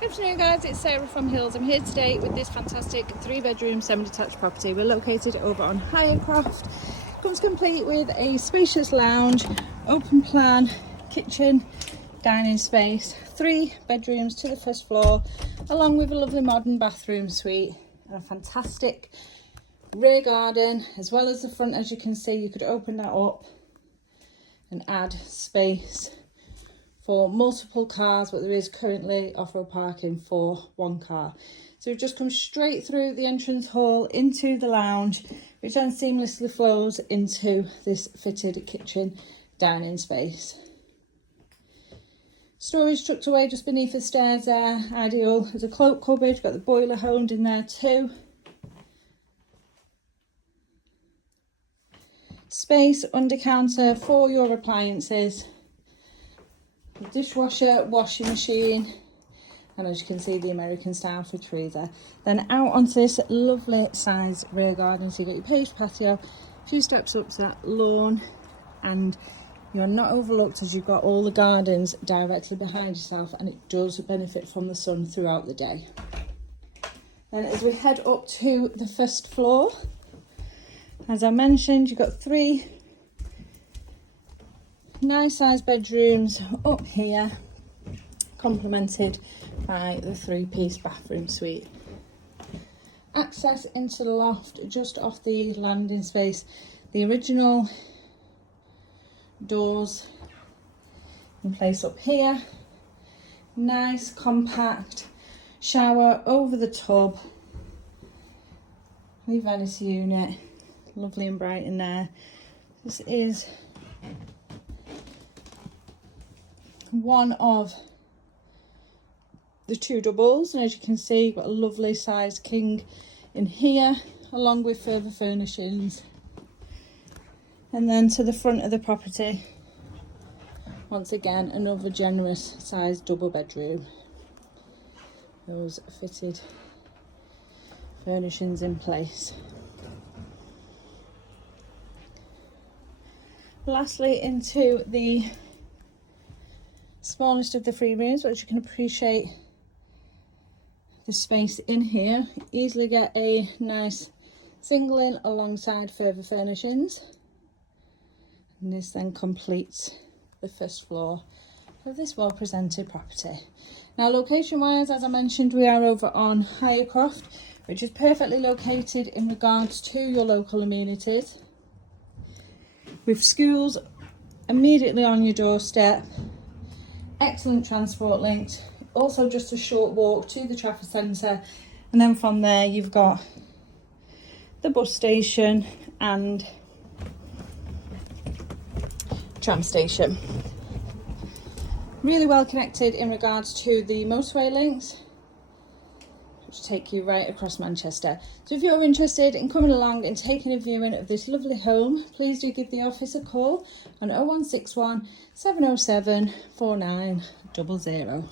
Good afternoon guys, it's Sarah from Hills. I'm here today with this fantastic 3-bedroom semi-detached property. We're located over on Croft. Comes complete with a spacious lounge, open plan, kitchen, dining space, 3 bedrooms to the first floor, along with a lovely modern bathroom suite and a fantastic rear garden, as well as the front. As you can see, you could open that up and add space for multiple cars, but there is currently off-road parking for 1 car. So we've just come straight through the entrance hall into the lounge, which then seamlessly flows into this fitted kitchen dining space. Storage tucked away just beneath the stairs there, ideal. There's a cloak cupboard, you've got the boiler homed in there too. Space under counter for your appliances. Dishwasher, washing machine, and as you can see, the American style freezer. Then out onto this lovely size rear garden. So you've got your paved patio, a few steps up to that lawn, and you're not overlooked as you've got all the gardens directly behind yourself, and it does benefit from the sun throughout the day. Then as we head up to the first floor, as I mentioned, you've got 3 nice sized bedrooms up here, complemented by the 3-piece bathroom suite. Access into the loft just off the landing space. The original doors in place up here. Nice compact shower over the tub. The vanity unit, lovely and bright in there. This is one of the 2 doubles, and as you can see, you've got a lovely sized king in here, along with further furnishings. And then to the front of the property, once again, another generous sized double bedroom. Those fitted furnishings in place. Lastly, into the smallest of the 3 rooms, but as you can appreciate the space in here, easily get a nice single in alongside further furnishings, and this then completes the first floor of this well presented property. Now location wise, as I mentioned, we are over on Croft, which is perfectly located in regards to your local amenities, with schools immediately on your doorstep. Excellent transport links, also just a short walk to the Trafford Centre, and then from there you've got the bus station and tram station. Really well connected in regards to the motorway links, which take you right across Manchester. So if you're interested in coming along and taking a viewing of this lovely home, please do give the office a call on 0161 707 4900.